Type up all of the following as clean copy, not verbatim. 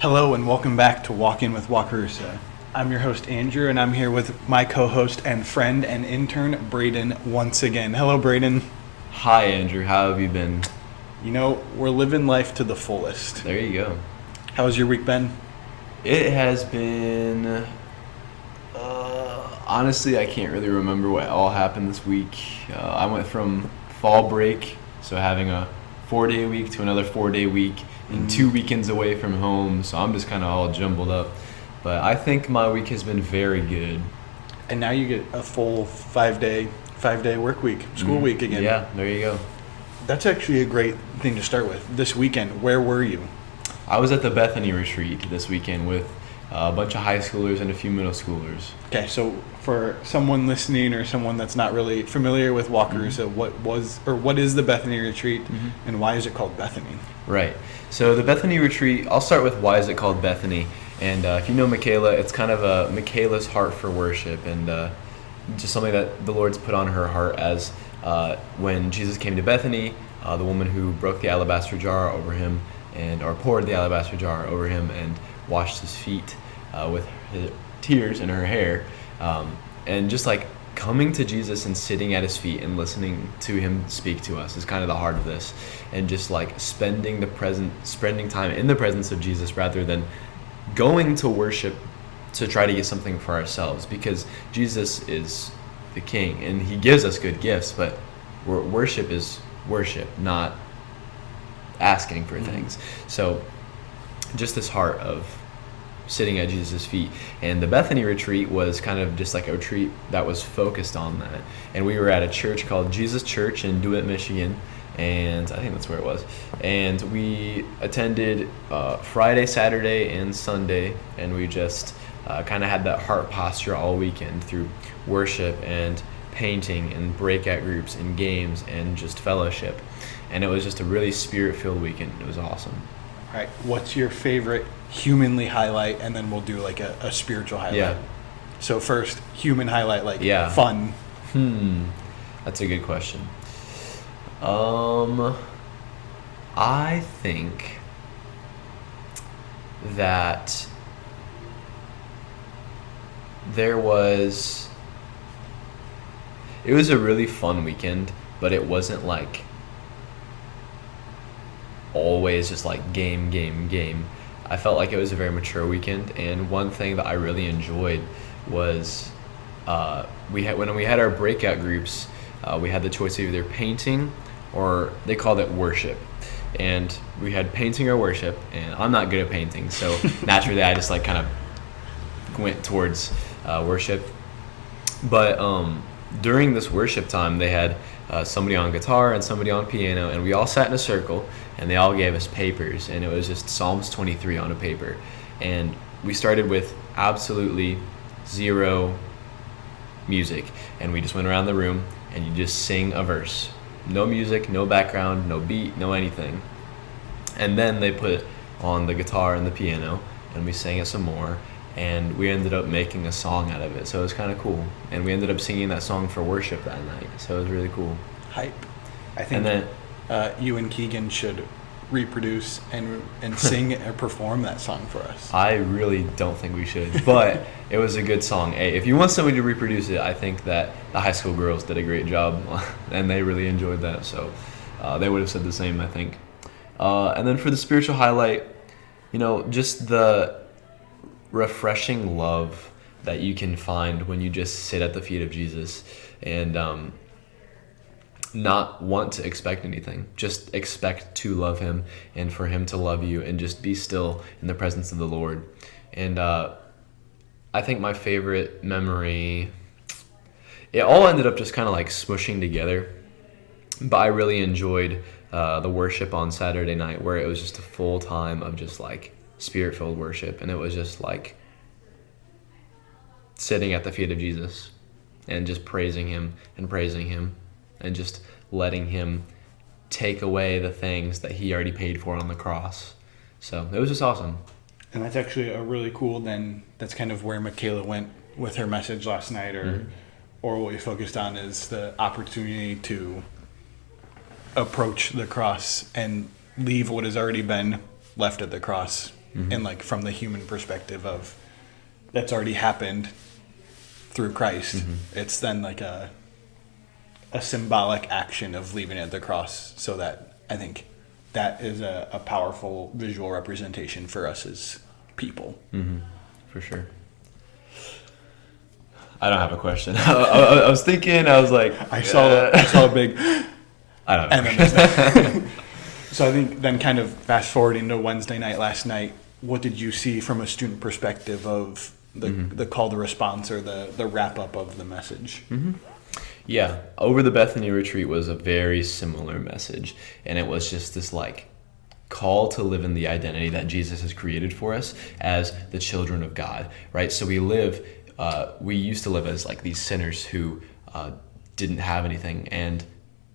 Hello and welcome back to Walk-In with Wakarusa. I'm your host Andrew and I'm here with my co-host and friend and intern Braden once again. Hello Braden. Hi Andrew, how have you been? You know, we're living life to the fullest. There you go. How's your week been? It has been, honestly, I can't really remember what all happened this week. I went from fall break, so having a 4-day week to another 4-day week and 2 weekends away from home, so I'm just kind of all jumbled up. But I think my week has been very good. And now you get a full five-day work week, school week again. Yeah, there you go. That's actually a great thing to start with. This weekend, where were you? I was at the Bethany retreat this weekend with a bunch of high schoolers and a few middle schoolers. Okay, so for someone listening or someone that's not really familiar with Wakarusa, what is the Bethany retreat and why is it called Bethany? Right. So the Bethany retreat, I'll start with why is it called Bethany. And if you know Michaela, it's kind of a Michaela's heart for worship and just something that the Lord's put on her heart as when Jesus came to Bethany, the woman who broke the alabaster jar over him or poured the alabaster jar over him and washed his feet with her tears in her hair. And just like coming to Jesus and sitting at his feet and listening to him speak to us is kind of the heart of this. And just like spending time in the presence of Jesus rather than going to worship to try to get something for ourselves, because Jesus is the King and he gives us good gifts, but worship is worship, not asking for things. So just this heart of sitting at Jesus' feet. And the Bethany retreat was kind of just like a retreat that was focused on that. And we were at a church called Jesus Church in DeWitt, Michigan, and I think that's where it was. And we attended Friday, Saturday, and Sunday, and we just kind of had that heart posture all weekend through worship and painting and breakout groups and games and just fellowship. And it was just a really spirit-filled weekend. It was awesome. All right, what's your favorite humanly highlight, and then we'll do like a spiritual highlight. Yeah. So first, human highlight, like fun. That's a good question. I think that it was a really fun weekend, but it wasn't like always just like game. I felt like it was a very mature weekend, and one thing that I really enjoyed was when we had our breakout groups, we had the choice of either painting or they called it worship. And we had painting or worship, and I'm not good at painting, so naturally I just like kind of went towards worship. But during this worship time, they had somebody on guitar and somebody on piano, and we all sat in a circle, and they all gave us papers, and it was just Psalms 23 on a paper. And we started with absolutely zero music, and we just went around the room, and you just sing a verse. No music, no background, no beat, no anything. And then they put on the guitar and the piano, and we sang it some more, and we ended up making a song out of it, so it was kind of cool. And we ended up singing that song for worship that night, so it was really cool. Hype. I think you and Keegan should reproduce and sing or perform that song for us. I really don't think we should, but it was a good song. Hey, if you want somebody to reproduce it, I think that the high school girls did a great job, and they really enjoyed that, so they would have said the same, I think. And then for the spiritual highlight, just the refreshing love that you can find when you just sit at the feet of Jesus and not want to expect anything, just expect to love him and for him to love you and just be still in the presence of the Lord. And I think my favorite memory, it all ended up just kind of like smushing together, but I really enjoyed the worship on Saturday night, where it was just a full time of just like spirit-filled worship, and it was just like sitting at the feet of Jesus and just praising him and just letting him take away the things that he already paid for on the cross. So it was just awesome. And that's actually a really cool, that's kind of where Michaela went with her message last night, or what we focused on is the opportunity to approach the cross and leave what has already been left at the cross and like from the human perspective of that's already happened through Christ. It's then like a symbolic action of leaving it at the cross, so that I think that is a powerful visual representation for us as people. For sure. I don't have a question. I was thinking, I was like... I saw a big... I don't know. And then there's that. So I think then kind of fast forwarding to Wednesday night last night, what did you see from a student perspective of the call to response or the wrap-up of the message? Yeah, over the Bethany retreat was a very similar message, and it was just this like call to live in the identity that Jesus has created for us as the children of God, right? So we used to live as like these sinners who didn't have anything, and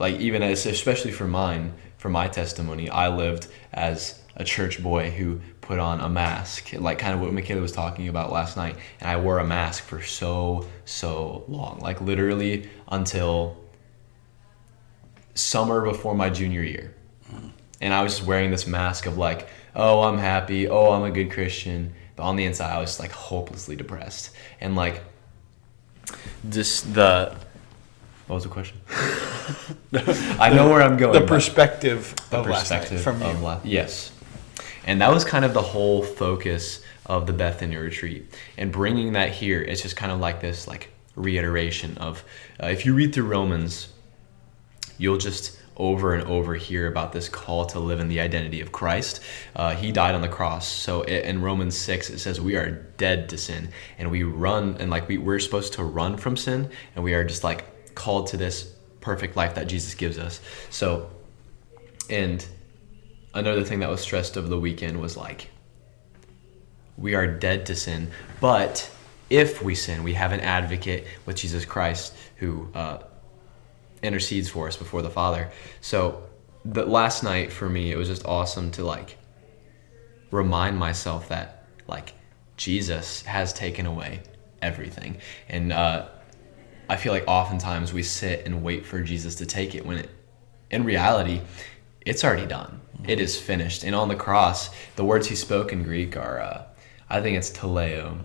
like even as, especially for my testimony, I lived as a church boy who put on a mask, like kind of what Michaela was talking about last night, and I wore a mask for so long, like literally until summer before my junior year. And I was just wearing this mask of like, oh, I'm happy, oh, I'm a good Christian, but on the inside I was like hopelessly depressed. And like just what was the question? I know where I'm going. The perspective of last night from you. Yes. And that was kind of the whole focus of the Bethany retreat. And bringing that here, it's just kind of like this like reiteration of, if you read through Romans, you'll just over and over hear about this call to live in the identity of Christ. He died on the cross. So in Romans 6, it says we are dead to sin, and we run, and like we're supposed to run from sin, and we are just like called to this perfect life that Jesus gives us. So, and another thing that was stressed over the weekend was like, we are dead to sin, but if we sin, we have an advocate with Jesus Christ who intercedes for us before the Father. So last night for me, it was just awesome to like remind myself that like Jesus has taken away everything. And I feel like oftentimes we sit and wait for Jesus to take it when in reality, it's already done. It is finished. And on the cross, the words he spoke in Greek are, I think it's teleo.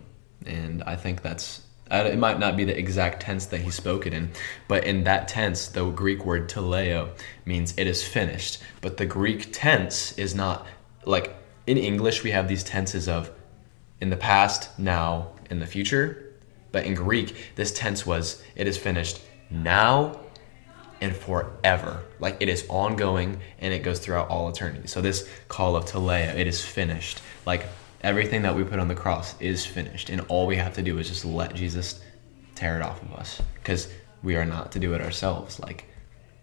And I think it might not be the exact tense that he spoke it in, but in that tense, the Greek word teleo means it is finished. But the Greek tense is not, like in English, we have these tenses of in the past, now, in the future. But in Greek, this tense was, it is finished now and forever. Like it is ongoing and it goes throughout all eternity. So this call of teleo, it is finished. Like everything that we put on the cross is finished. And all we have to do is just let Jesus tear it off of us. Because we are not to do it ourselves. Like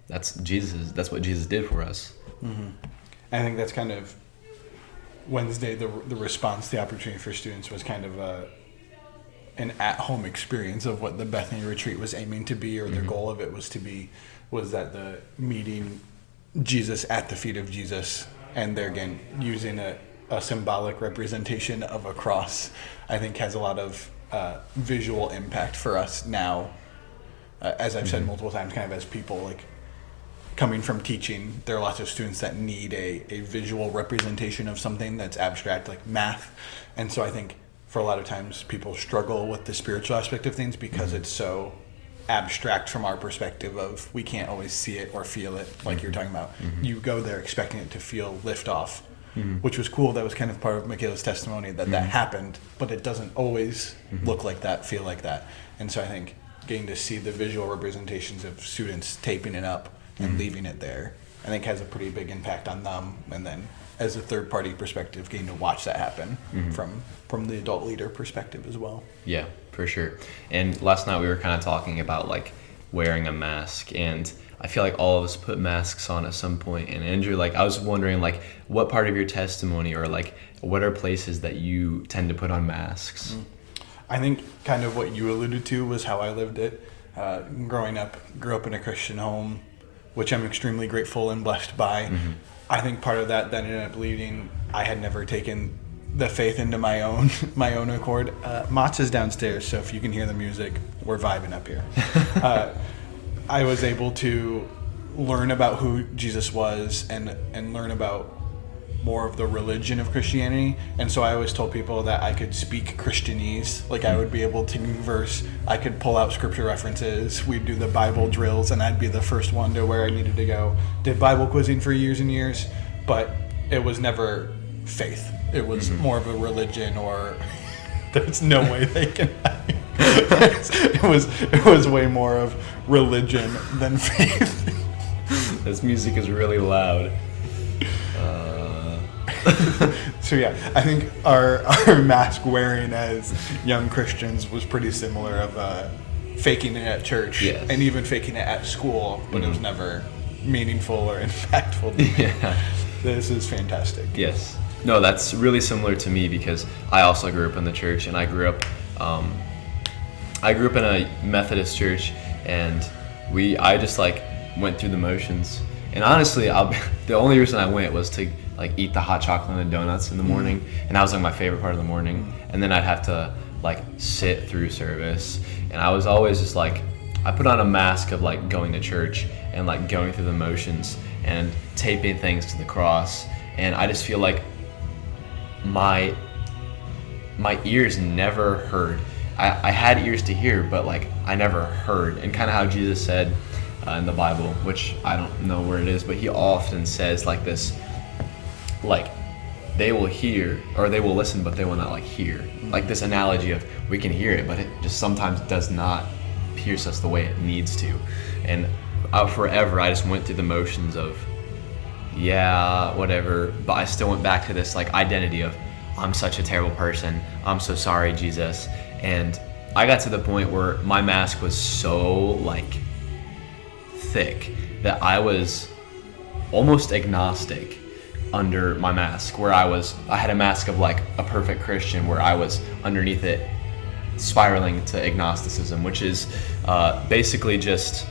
that's what Jesus did for us. I think that's kind of Wednesday, the response, the opportunity for students was kind of an at-home experience of what the Bethany retreat was aiming to be, or their goal of it was that the meeting Jesus at the feet of Jesus, and there again using a symbolic representation of a cross, I think has a lot of visual impact for us now. As I've said multiple times, kind of as people like coming from teaching, there are lots of students that need a visual representation of something that's abstract, like math, and so I think for a lot of times people struggle with the spiritual aspect of things because it's so abstract from our perspective of we can't always see it or feel it like you're talking about. You go there expecting it to feel lift off, which was cool. That was kind of part of Michaela's testimony that happened, but it doesn't always look like that, feel like that. And so I think getting to see the visual representations of students taping it up and leaving it there, I think has a pretty big impact on them. And then as a third party perspective, getting to watch that happen from the adult leader perspective as well. Yeah, for sure. And last night we were kind of talking about like wearing a mask, and I feel like all of us put masks on at some point. And Andrew, like I was wondering like what part of your testimony, or like what are places that you tend to put on masks? I think kind of what you alluded to was how I lived it. Grew up in a Christian home, which I'm extremely grateful and blessed by. I think part of that then ended up leading, I had never taken the faith into my own accord. Mott's is downstairs, so if you can hear the music, we're vibing up here. I was able to learn about who Jesus was and learn about more of the religion of Christianity. And so I always told people that I could speak Christianese. Like I would be able to converse. I could pull out scripture references. We'd do the Bible drills and I'd be the first one to where I needed to go. Did Bible quizzing for years and years, but it was never faith. It was more of a religion, or there's no way they can. It was way more of religion than faith. This music is really loud. So yeah, I think our mask wearing as young Christians was pretty similar of faking it at church, yes, and even faking it at school, but it was never meaningful or impactful to me. Yeah. This is fantastic. Yes. No, that's really similar to me because I also grew up in the church, and I grew up in a Methodist church, and I just like went through the motions. And honestly, the only reason I went was to like eat the hot chocolate and donuts in the morning, and that was like my favorite part of the morning. And then I'd have to like sit through service, and I was always just like, I put on a mask of like going to church and like going through the motions and taping things to the cross, and I just feel like my ears never heard. I had ears to hear, but like I never heard. And kind of how Jesus said in the Bible, which I don't know where it is, but he often says like this, like they will hear or they will listen, but they will not like hear. Like this analogy of we can hear it, but it just sometimes does not pierce us the way it needs to. And forever I just went through the motions of yeah, whatever, but I still went back to this like identity of I'm such a terrible person, I'm so sorry, Jesus. And I got to the point where my mask was so like thick that I was almost agnostic under my mask, where I had a mask of like a perfect Christian, where I was underneath it spiraling to agnosticism, which is basically just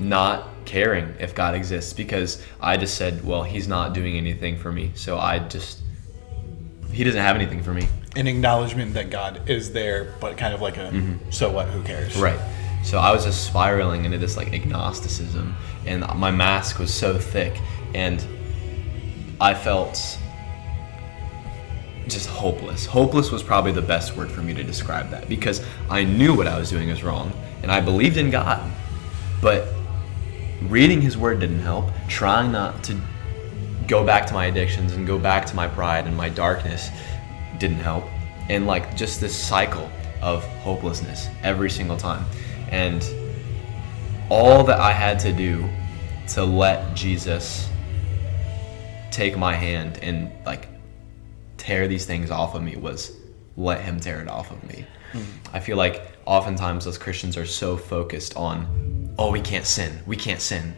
not caring if God exists, because I just said, well, he's not doing anything for me, so he doesn't have anything for me. An acknowledgement that God is there, but kind of like a so what, who cares? Right. So I was just spiraling into this like agnosticism, and my mask was so thick, and I felt just hopeless. Hopeless was probably the best word for me to describe that, because I knew what I was doing was wrong, and I believed in God, but reading his word didn't help. Trying not to go back to my addictions and go back to my pride and my darkness didn't help. And like just this cycle of hopelessness every single time. And all that I had to do to let Jesus take my hand and like tear these things off of me was let him tear it off of me. I feel like oftentimes as Christians are so focused on, oh, we can't sin.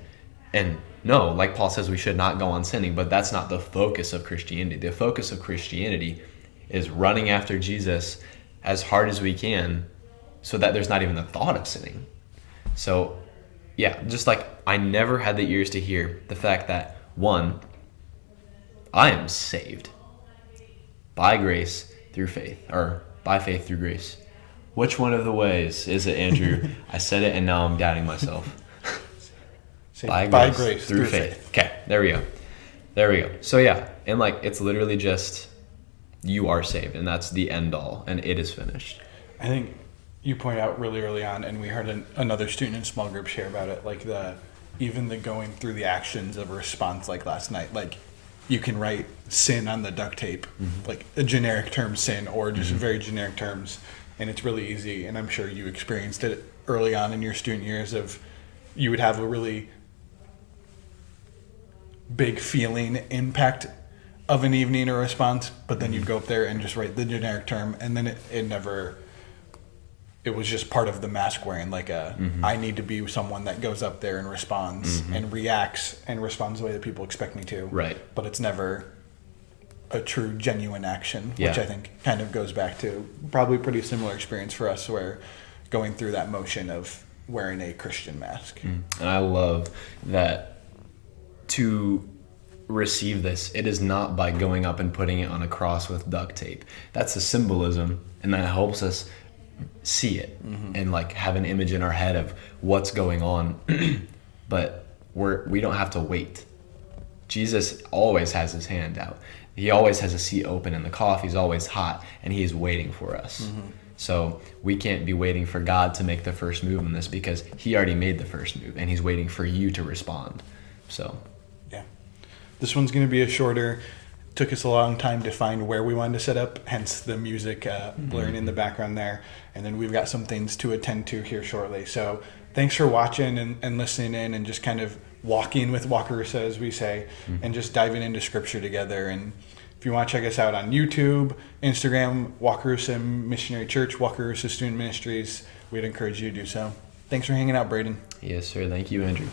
And no, like Paul says, we should not go on sinning, but that's not the focus of Christianity. The focus of Christianity is running after Jesus as hard as we can so that there's not even the thought of sinning. So yeah, just like I never had the ears to hear the fact that, one, I am saved by grace through faith, or by faith through grace. Which one of the ways is it, Andrew? I said it and now I'm doubting myself. By grace through faith. Okay, there we go. So yeah, and like it's literally just you are saved, and that's the end all, and it is finished. I think you point out really early on, and we heard another student in small group share about it, like even the going through the actions of a response, like last night, like you can write sin on the duct tape, like a generic term sin, or just very generic terms, and it's really easy. And I'm sure you experienced it early on in your student years of you would have a really big feeling impact of an evening or response, but then you'd go up there and just write the generic term, and then it was just part of the mask wearing, like I need to be someone that goes up there and responds and reacts and responds the way that people expect me to. Right. But it's never a true genuine action, Yeah. which I think kind of goes back to probably a pretty similar experience for us, where going through that motion of wearing a Christian mask. And I love that to receive this, it is not by going up and putting it on a cross with duct tape. That's a symbolism, and that helps us see it and like have an image in our head of what's going on. But we don't have to wait Jesus always has his hand out. He always has a seat open, and the coffee's always hot, and he is waiting for us. Mm-hmm. So we can't be waiting for God to make the first move in this, because he already made the first move, and he's waiting for you to respond. So, yeah. This one's going to be a shorter. Took us a long time to find where we wanted to set up, hence the music blaring in the background there. And then we've got some things to attend to here shortly. So thanks for watching and listening in, and just kind of walking with Wakarusa, as we say, and just diving into scripture together. And if you want to check us out on YouTube, Instagram, Wakarusa Missionary Church, Wakarusa Student Ministries, we'd encourage you to do so. Thanks for hanging out, Braden. Yes, sir. Thank you, Andrew.